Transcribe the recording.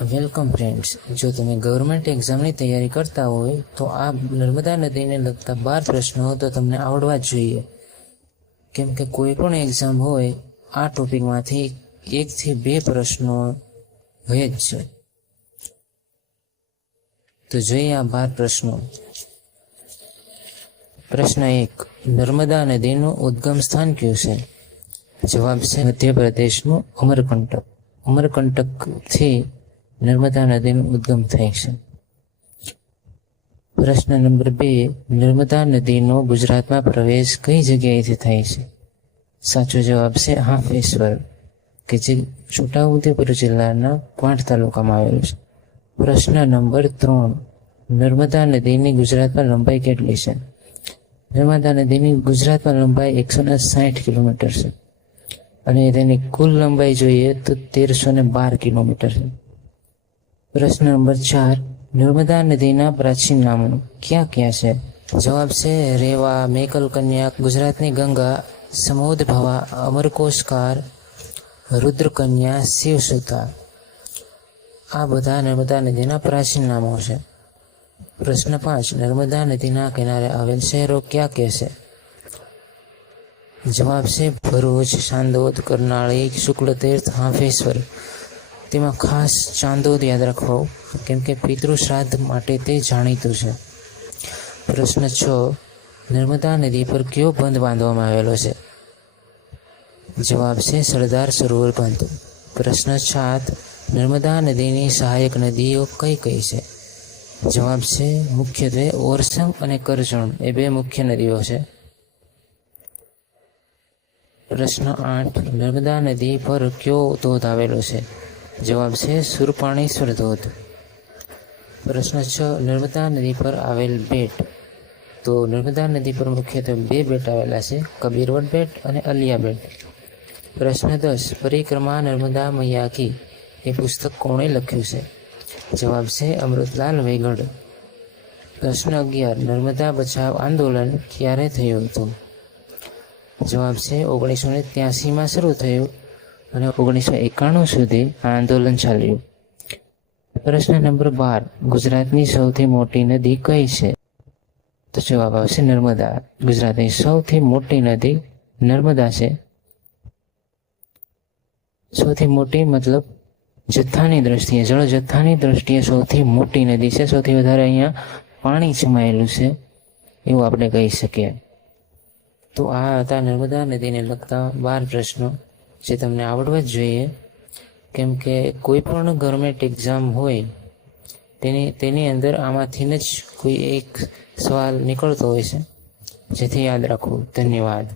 Welcome friends, જો તમે government એક્ઝામની તૈયારી કરતા હોય તો આ નર્મદા નદીને લગતા 12 પ્રશ્નો તો તમને આવડવા જ જોઈએ. કેમ કે કોઈ પણ એક્ઝામ હોય આ ટોપિકમાંથી 1 થી 2 પ્રશ્નો હોય જ છે. તો જોઈએ આ 12 પ્રશ્નો. પ્રશ્ન 1, નર્મદા નદીનું ઉદ્ગમ સ્થાન કયું છે? જવાબ છે મધ્યપ્રદેશનું અમરકંટક. અમરકંટકથી નર્મદા નદીનું ઉદ્ગમ થાય છે. પ્રશ્ન નંબર 2, નર્મદા નદીનો ગુજરાતમાં પ્રવેશ કઈ જગ્યાએથી થાય છે? સાચો જવાબ છે હાંફેશ્વર, કે જે છોટાઉદેપુર જિલ્લાના ક્વાંટ તાલુકામાં આવેલું છે. પ્રશ્ન નંબર 3, નર્મદા નદીની ગુજરાતમાં લંબાઈ કેટલી છે? નર્મદા નદીની ગુજરાતમાં લંબાઈ 160 કિલોમીટર છે અને તેની કુલ લંબાઈ જોઈએ તો 1312 કિલોમીટર છે. પ્રશ્ન નંબર 4, નર્મદા નદીના પ્રાચીન નામો ક્યાં ક્યાં છે? જવાબ છે રેવા, મેકલકન્યા, ગુજરાતની ગંગા, સમોદભવા, અમરકોશકાર, રુદ્રકન્યા, શિવસુતા. આ બધા નર્મદા નદીના પ્રાચીન નામો છે. પ્રશ્ન 5, નર્મદા નદીના કિનારે આવેલ શહેરો ક્યાં ક્યાં છે? જવાબ છે ભરૂચ, ચાંદોદ, કરનાળી, શુક્લતીર્થ, હાંફેશ્વર. તેમાં ખાસ ચાંદોદ યાદ રાખવો, કેમ કે પિતૃ શ્રાદ્ધ માટે તે જાણીતું છે. પ્રશ્ન 6, નર્મદા નદી પર કયો બંધ બાંધવામાં આવેલો છે? જવાબ છે સરદાર સરોવર બંધ. પ્રશ્ન 7, નર્મદા નદીની સહાયક નદીઓ કઈ કઈ છે? જવાબ છે મુખ્યત્વે ઓરસંગ અને કરજણ, એ 2 મુખ્ય નદીઓ છે. પ્રશ્ન 8, નર્મદા નદી પર કયો ધોધ આવેલો છે? જવાબ છે સુરપાણેશ્વર ધોધ. પ્રશ્ન 6, નર્મદા નદી પર આવેલ બેટ. તો નર્મદા નદી પર મુખ્યત્વે 2 બેટ આવેલા છે, કબીરવડ બેટ અને અલિયા બેટ. પ્રશ્ન 10, પરિક્રમા નર્મદા મૈયા કી એ પુસ્તક કોણે લખ્યું છે? જવાબ છે અમૃતલાલ વેગડ. પ્રશ્ન 11, નર્મદા બચાવ આંદોલન ક્યારે થયું હતું? જવાબ છે 1983માં શરૂ થયું અને 1991 સુધી આ આંદોલન ચાલ્યું. પ્રશ્ન નંબર 12, ગુજરાતની સૌથી મોટી નદી કઈ છે? તો જવાબ આવશે નર્મદા. ગુજરાતની સૌથી મોટી નદી નર્મદા છે. સૌથી મોટી મતલબ જથ્થાની દ્રષ્ટિએ, જળ જથ્થાની દ્રષ્ટિએ સૌથી મોટી નદી છે. સૌથી વધારે અહીંયા પાણી જમાયેલું છે એવું આપણે કહી શકીએ. તો આ હતા નર્મદા નદીને લગતા 12 પ્રશ્નો, જે તમને આવડવા જ જોઈએ. કેમ કે કોઈ પણ ગવર્મેન્ટ એક્ઝામ હોય તેની અંદર આમાંથીને જ કોઈ એક સવાલ નીકળતો હોય છે, જેથી યાદ રાખવું. ધન્યવાદ.